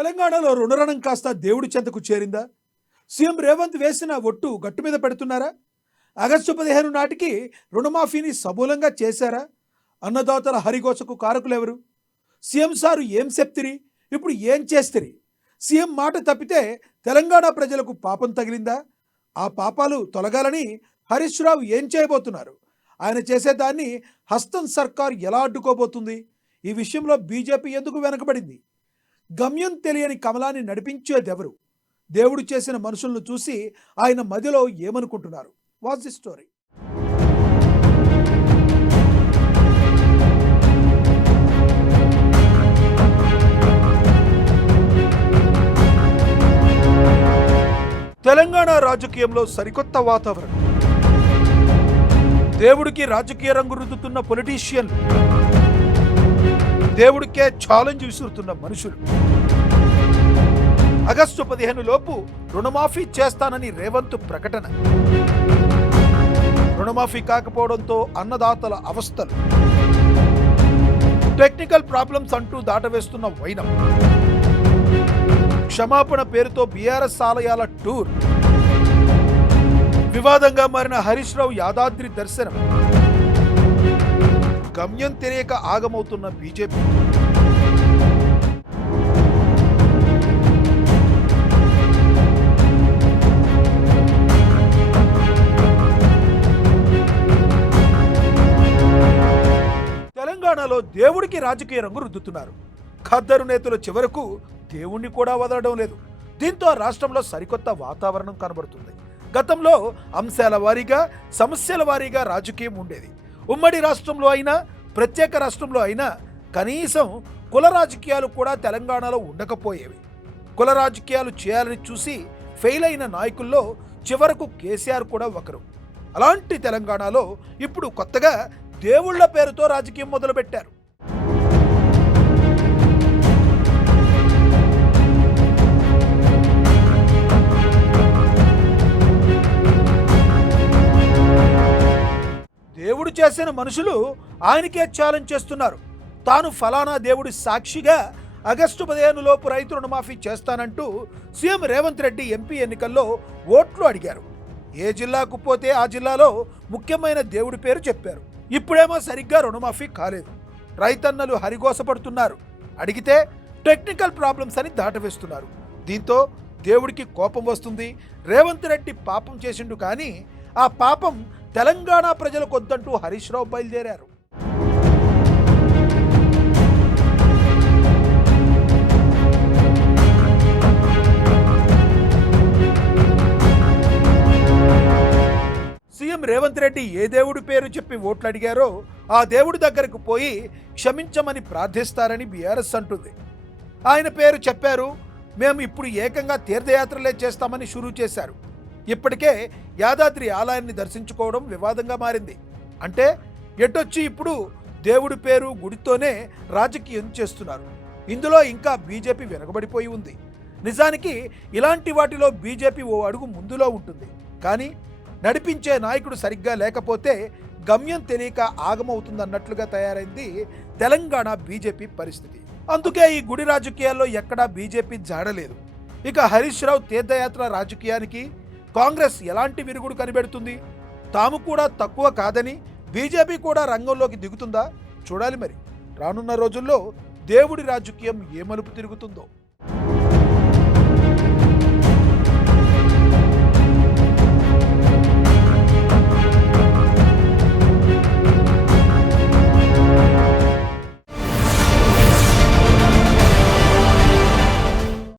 తెలంగాణలో రుణరణం కాస్త దేవుడి చెంతకు చేరిందా? సీఎం రేవంత్ వేసిన ఒట్టు గట్టు మీద పెడుతున్నారా? ఆగస్టు 15 నాటికి రుణమాఫీని సమూలంగా చేశారా? అన్నదాతల హరిగోసకు కారకులెవరు? సీఎం సారు ఏం చెప్తిరి, ఇప్పుడు ఏం చేస్తిరి? సీఎం మాట తప్పితే తెలంగాణ ప్రజలకు పాపం తగిలిందా? ఆ పాపాలు తొలగాలని హరీష్ రావు ఏం చేయబోతున్నారు? ఆయన చేసేదాన్ని హస్తం సర్కార్ ఎలా అడ్డుకోబోతుంది? ఈ విషయంలో బీజేపీ ఎందుకు వెనకబడింది? గమ్యం తెలియని కమలాన్ని నడిపించేదెవరు? దేవుడు చేసిన మనుషులను చూసి ఆయన మదిలో ఏమనుకుంటున్నారు? What's the story? తెలంగాణ రాజకీయంలో సరికొత్త వాతావరణం. దేవుడికి రాజకీయ రంగు రుద్దుతున్న పొలిటీషియన్లు, దేవుడికే ఛాలెంజ్ విసురుతున్న మనుషులు. ఆగస్టు 15 లోపు రుణమాఫీ చేస్తానని రేవంత్ ప్రకటన. రుణమాఫీ కాకపోవడంతో అన్నదాతల అవస్థలు. టెక్నికల్ ప్రాబ్లమ్స్ అంటూ దాటవేస్తున్న వైనం. క్షమాపణ పేరుతో బీఆర్ఎస్ ఆలయాల టూర్. వివాదంగా మారిన హరీష్ రావు యాదాద్రి దర్శనం. గమ్యం తెలియక ఆగమవుతున్న బీజేపీ. తెలంగాణలో దేవుడికి రాజకీయ రంగు రుద్దుతున్నారు. ఖద్దరు నేతలు చివరకు దేవుణ్ణి కూడా వదలడం లేదు. దీంతో రాష్ట్రంలో సరికొత్త వాతావరణం కనబడుతుంది. గతంలో అంశాల వారీగా, సమస్యల వారీగా రాజకీయం ఉండేది. ఉమ్మడి రాష్ట్రంలో అయినా, ప్రత్యేక రాష్ట్రంలో అయినా కనీసం కుల రాజకీయాలు కూడా తెలంగాణలో ఉండకపోయేవి. కుల రాజకీయాలు చేయాలని చూసి ఫెయిల్ అయిన నాయకుల్లో చివరకు కేసీఆర్ కూడా ఒకరు. అలాంటి తెలంగాణలో ఇప్పుడు కొత్తగా దేవుళ్ల పేరుతో రాజకీయం మొదలుపెట్టారు. దేవుడు చేసిన మనుషులు ఆయనకే ఛాలెంజ్ చేస్తున్నారు. తాను ఫలానా దేవుడి సాక్షిగా ఆగస్టు 15 లోపు రైతు రుణమాఫీ చేస్తానంటూ సీఎం రేవంత్ రెడ్డి ఎంపీ ఎన్నికల్లో ఓట్లు అడిగారు. ఏ జిల్లాకు పోతే ఆ జిల్లాలో ముఖ్యమైన దేవుడి పేరు చెప్పారు. ఇప్పుడేమో సరిగ్గా రుణమాఫీ కాలేదు. రైతన్నలు హరిగోసపడుతున్నారు. అడిగితే టెక్నికల్ ప్రాబ్లమ్స్ అని దాటవేస్తున్నారు. దీంతో దేవుడికి కోపం వస్తుంది. రేవంత్ రెడ్డి పాపం చేసిండు, కానీ ఆ పాపం తెలంగాణ ప్రజలకు వద్దంటూ హరీష్ రావు బయలుదేరారు. సీఎం రేవంత్ రెడ్డి ఏ దేవుడి పేరు చెప్పి ఓట్లు అడిగారో ఆ దేవుడి దగ్గరకు పోయి క్షమించమని ప్రార్థిస్తారని బీఆర్ఎస్ అంటుంది. ఆయన పేరు చెప్పారు. మేము ఇప్పుడు ఏకంగా తీర్థయాత్రలే చేస్తామని షురూ చేశారు. ఇప్పటికే యాదాద్రి ఆలయాన్ని దర్శించుకోవడం వివాదంగా మారింది. అంటే ఎటొచ్చి ఇప్పుడు దేవుడి పేరు, గుడితోనే రాజకీయం చేస్తున్నారు. ఇందులో ఇంకా బీజేపీ వెనకబడిపోయి ఉంది. నిజానికి ఇలాంటి వాటిలో బీజేపీ ఓ అడుగు ముందులో ఉంటుంది. కానీ నడిపించే నాయకుడు సరిగ్గా లేకపోతే గమ్యం తెలియక ఆగమవుతుందన్నట్లుగా తయారైంది తెలంగాణ బీజేపీ పరిస్థితి. అందుకే ఈ గుడి రాజకీయాల్లో ఎక్కడా బీజేపీ జాడలేదు. ఇక హరీష్ రావు తీర్థయాత్ర రాజకీయానికి కాంగ్రెస్ ఎలాంటి విరుగుడు కనిపెడుతుంది? తాము కూడా తక్కువ కాదని బీజేపీ కూడా రంగంలోకి దిగుతుందా? చూడాలి మరి. రానున్న రోజుల్లో దేవుడి రాజకీయం ఏ మలుపు తిరుగుతుందో.